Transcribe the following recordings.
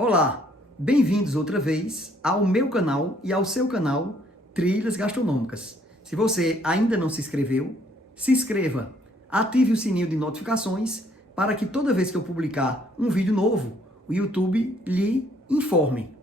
Olá, bem-vindos outra vez ao meu canal e ao seu canal Trilhas Gastronômicas. Se você ainda não se inscreveu, se inscreva, ative o sininho de notificações para que toda vez que eu publicar um vídeo novo, o YouTube lhe informe.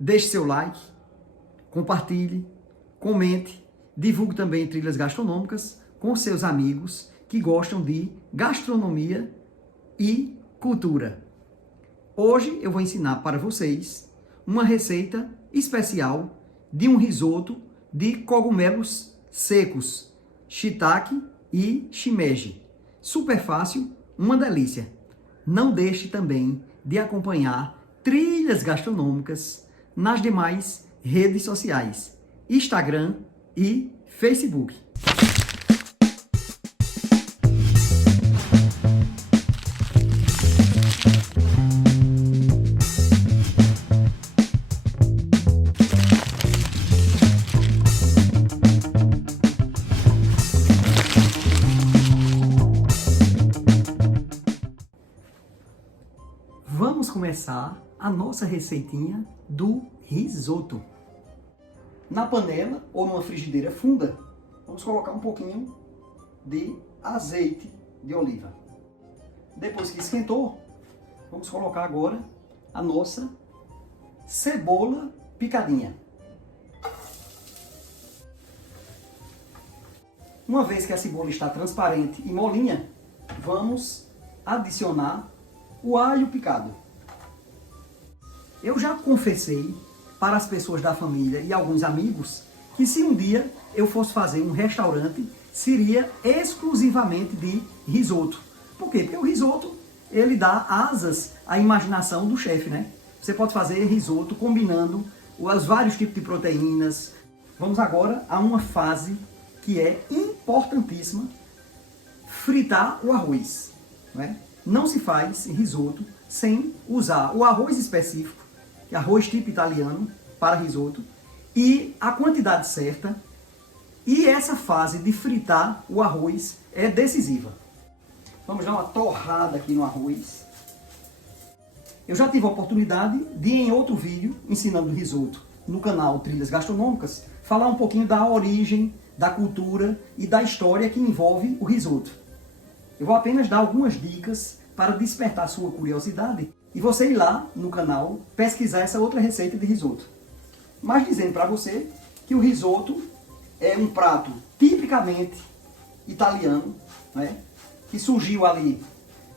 Deixe seu like, compartilhe, comente, divulgue também Trilhas Gastronômicas com seus amigos que gostam de gastronomia e cultura. Hoje eu vou ensinar para vocês uma receita especial de um risoto de cogumelos secos, shiitake e shimeji. Super fácil, uma delícia. Não deixe também de acompanhar Trilhas Gastronômicas nas demais redes sociais, Instagram e Facebook. Vamos começar a nossa receitinha do risoto. Na panela ou numa frigideira funda, vamos colocar um pouquinho de azeite de oliva. Depois que esquentou, vamos colocar agora a nossa cebola picadinha. Uma vez que a cebola está transparente e molinha, vamos adicionar o alho picado. Eu já confessei para as pessoas da família e alguns amigos que se um dia eu fosse fazer um restaurante, seria exclusivamente de risoto. Por quê? Porque o risoto, ele dá asas à imaginação do chefe, né? Você pode fazer risoto combinando os vários tipos de proteínas. Vamos agora a uma fase que é importantíssima: fritar o arroz, né? Não se faz risoto sem usar o arroz específico, que é arroz tipo italiano para risoto, e a quantidade certa. E essa fase de fritar o arroz é decisiva. Vamos dar uma torrada aqui no arroz. Eu já tive a oportunidade de, em outro vídeo, ensinando risoto no canal Trilhas Gastronômicas, falar um pouquinho da origem, da cultura e da história que envolve o risoto. Eu vou apenas dar algumas dicas para despertar sua curiosidade e você ir lá no canal pesquisar essa outra receita de risoto. Mas dizendo para você que o risoto é um prato tipicamente italiano, né, que surgiu ali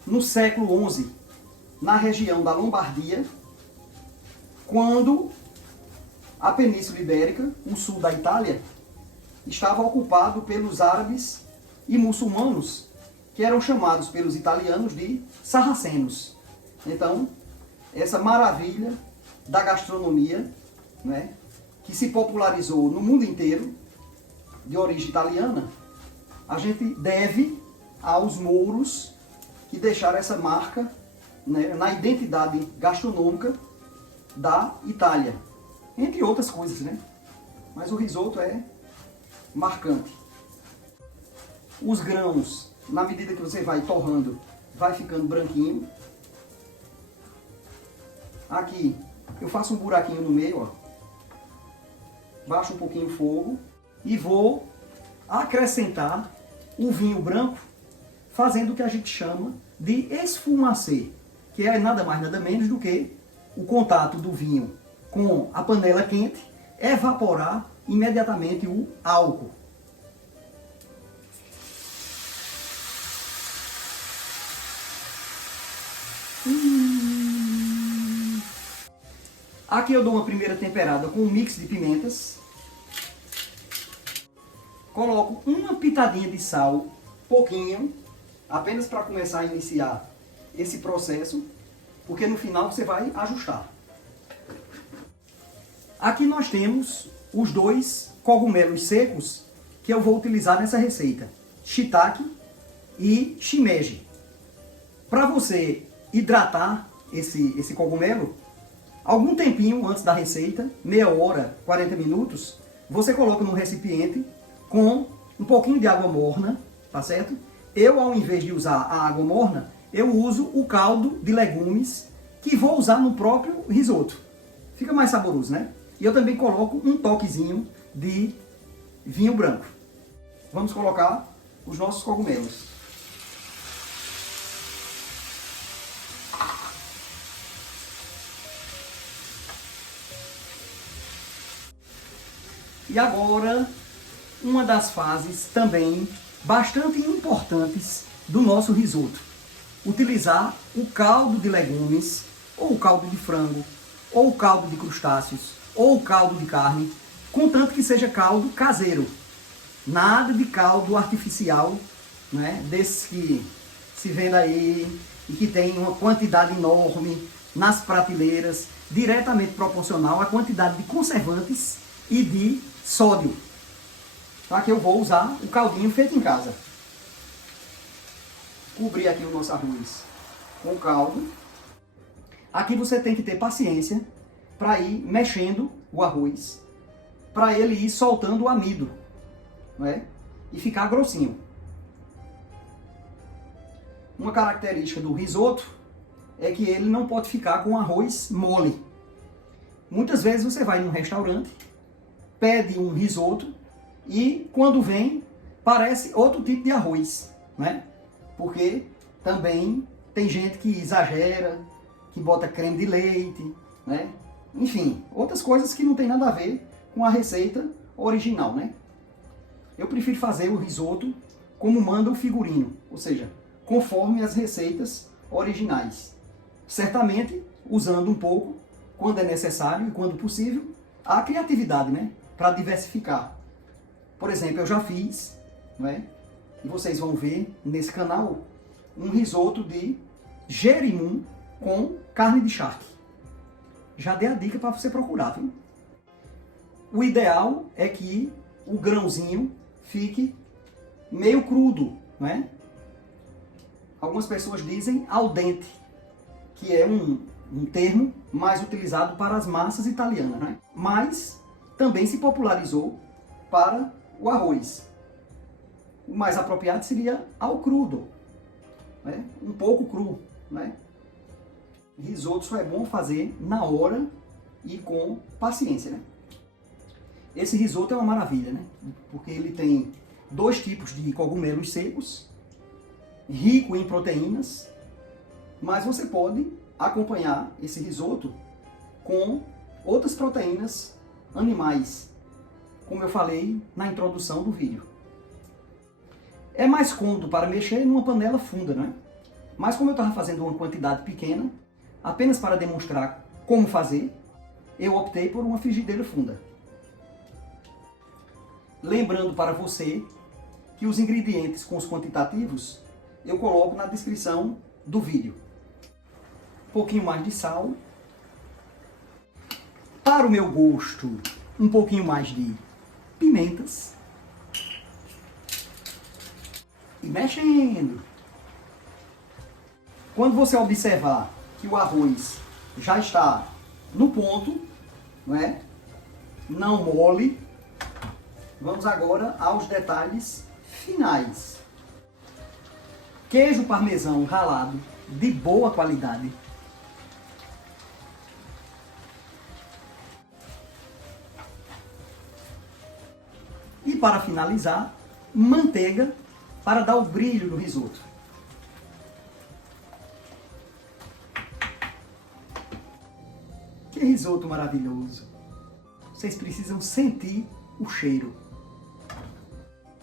no século XI, na região da Lombardia, quando a Península Ibérica, o sul da Itália, estava ocupado pelos árabes e muçulmanos, que eram chamados pelos italianos de sarracenos. Então, essa maravilha da gastronomia, né, que se popularizou no mundo inteiro, de origem italiana, a gente deve aos mouros que deixaram essa marca, né, na identidade gastronômica da Itália. Entre outras coisas, né? Mas o risoto é marcante. Os grãos, na medida que você vai torrando, vai ficando branquinho. Aqui eu faço um buraquinho no meio, ó. Baixo um pouquinho o fogo e vou acrescentar o vinho branco, fazendo o que a gente chama de esfumacê, que é nada mais nada menos do que o contato do vinho com a panela quente evaporar imediatamente o álcool. Aqui eu dou uma primeira temperada com um mix de pimentas. Coloco uma pitadinha de sal, pouquinho, apenas para começar a iniciar esse processo, porque no final você vai ajustar. Aqui nós temos os dois cogumelos secos que eu vou utilizar nessa receita: shiitake e shimeji. Para você hidratar esse cogumelo, algum tempinho antes da receita, meia hora, 40 minutos, você coloca num recipiente com um pouquinho de água morna, tá certo? Eu, ao invés de usar a água morna, eu uso o caldo de legumes que vou usar no próprio risoto. Fica mais saboroso, né? E eu também coloco um toquezinho de vinho branco. Vamos colocar os nossos cogumelos. E agora, uma das fases também bastante importantes do nosso risoto. Utilizar o caldo de legumes, ou o caldo de frango, ou o caldo de crustáceos, ou o caldo de carne, contanto que seja caldo caseiro. Nada de caldo artificial, né, desses que se vende aí e que tem uma quantidade enorme nas prateleiras, diretamente proporcional à quantidade de conservantes e de sódio. Então aqui eu vou usar o caldinho feito em casa. Cobrir aqui o nosso arroz com o caldo. Aqui você tem que ter paciência para ir mexendo o arroz, para ele ir soltando o amido, né? E ficar grossinho. Uma característica do risoto é que ele não pode ficar com arroz mole. Muitas vezes você vai num restaurante, pede um risoto e quando vem parece outro tipo de arroz, né? Porque também tem gente que exagera, que bota creme de leite, né? Enfim, outras coisas que não tem nada a ver com a receita original, né? Eu prefiro fazer o risoto como manda o figurino, ou seja, conforme as receitas originais. Certamente usando um pouco, quando é necessário e quando possível, a criatividade, né? Para diversificar. Por exemplo, eu já fiz, né? E vocês vão ver nesse canal, um risoto de gerimum com carne de charque. Já dei a dica para você procurar, viu? O ideal é que o grãozinho fique meio crudo, né? Algumas pessoas dizem al dente, que é um termo mais utilizado para as massas italianas, né? Mas também se popularizou para o arroz. O mais apropriado seria ao crudo, né? Um pouco cru, né? Risoto só é bom fazer na hora e com paciência, né? Esse risoto é uma maravilha, né? Porque ele tem 2 tipos de cogumelos secos, rico em proteínas, mas você pode acompanhar esse risoto com outras proteínas animais, como eu falei na introdução do vídeo. É mais cômodo para mexer numa panela funda, não é? Mas como eu estava fazendo uma quantidade pequena, apenas para demonstrar como fazer, eu optei por uma frigideira funda. Lembrando para você que os ingredientes com os quantitativos eu coloco na descrição do vídeo. Um pouquinho mais de sal. Para o meu gosto, um pouquinho mais de pimentas. E mexendo. Quando você observar que o arroz já está no ponto, não é? Não mole, vamos agora aos detalhes finais. Queijo parmesão ralado de boa qualidade. E para finalizar, manteiga para dar o brilho no risoto. Que risoto maravilhoso! Vocês precisam sentir o cheiro.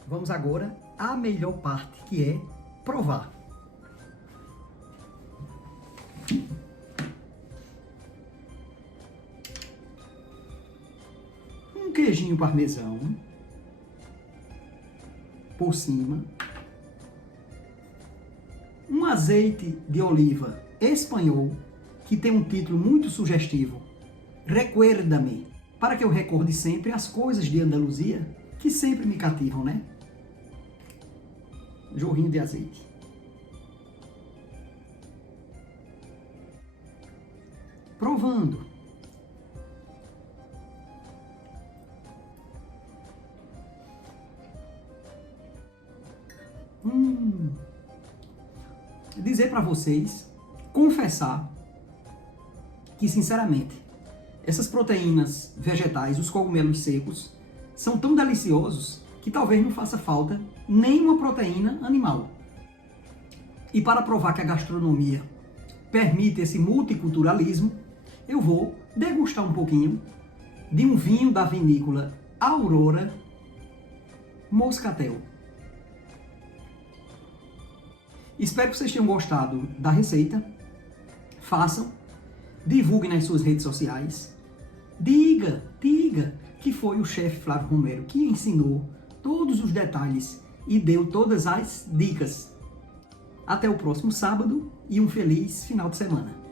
Vamos agora à melhor parte, que é provar. Um queijinho parmesão por cima. Um azeite de oliva espanhol, que tem um título muito sugestivo, Recuérdame, para que eu recorde sempre as coisas de Andaluzia, que sempre me cativam, né? Jorrinho de azeite. Provando. Dizer para vocês, confessar que, sinceramente, essas proteínas vegetais, os cogumelos secos, são tão deliciosos que talvez não faça falta nenhuma proteína animal. E para provar que a gastronomia permite esse multiculturalismo, eu vou degustar um pouquinho de um vinho da vinícola Aurora Moscatel. Espero que vocês tenham gostado da receita. Façam, divulguem nas suas redes sociais. Diga que foi o chefe Flávio Romero que ensinou todos os detalhes e deu todas as dicas. Até o próximo sábado e um feliz final de semana.